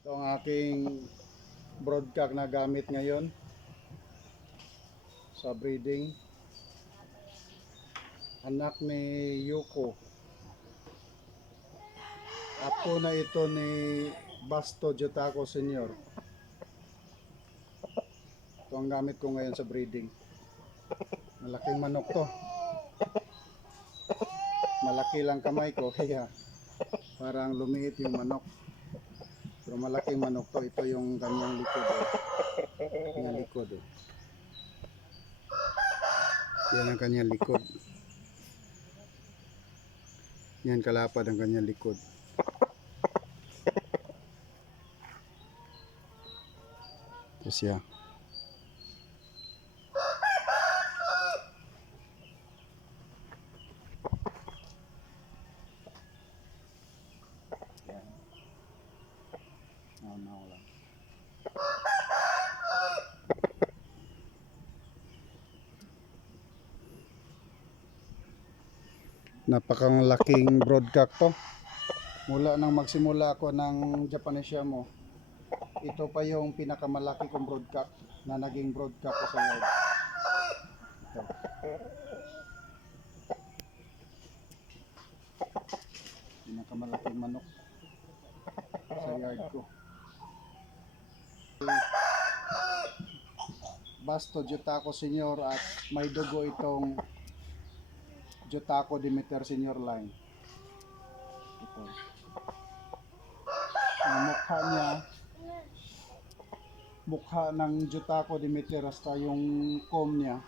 Ito ang aking broadcock na gamit ngayon sa breeding. Anak ni Yuko. Apo na ito ni Basto Jutako Senior. Ito ang gamit ko ngayon sa breeding. Malaking manok to. Malaki lang kamay ko kaya parang lumiit yung manok. Pero malaking manok to. Ito yung kanyang likod. Kanyang likod. Yan ang kanyang likod. Yan kalapad ang kanyang likod. Ito siya. Yan. Naw lang. Napakalaking broadcock to. Mula nang magsimula ako ng Japanese mo, ito pa yung pinakamalaki kong broadcock na naging broadcock ko sa yard. Ito. Pinakamalaking manok sa yard ko. Basto Jutako Senior at may dugo itong Jutako Demeter Senior line. Ito. Ang mukha niya, mukha ng Jutako Demeter hasta yung comb niya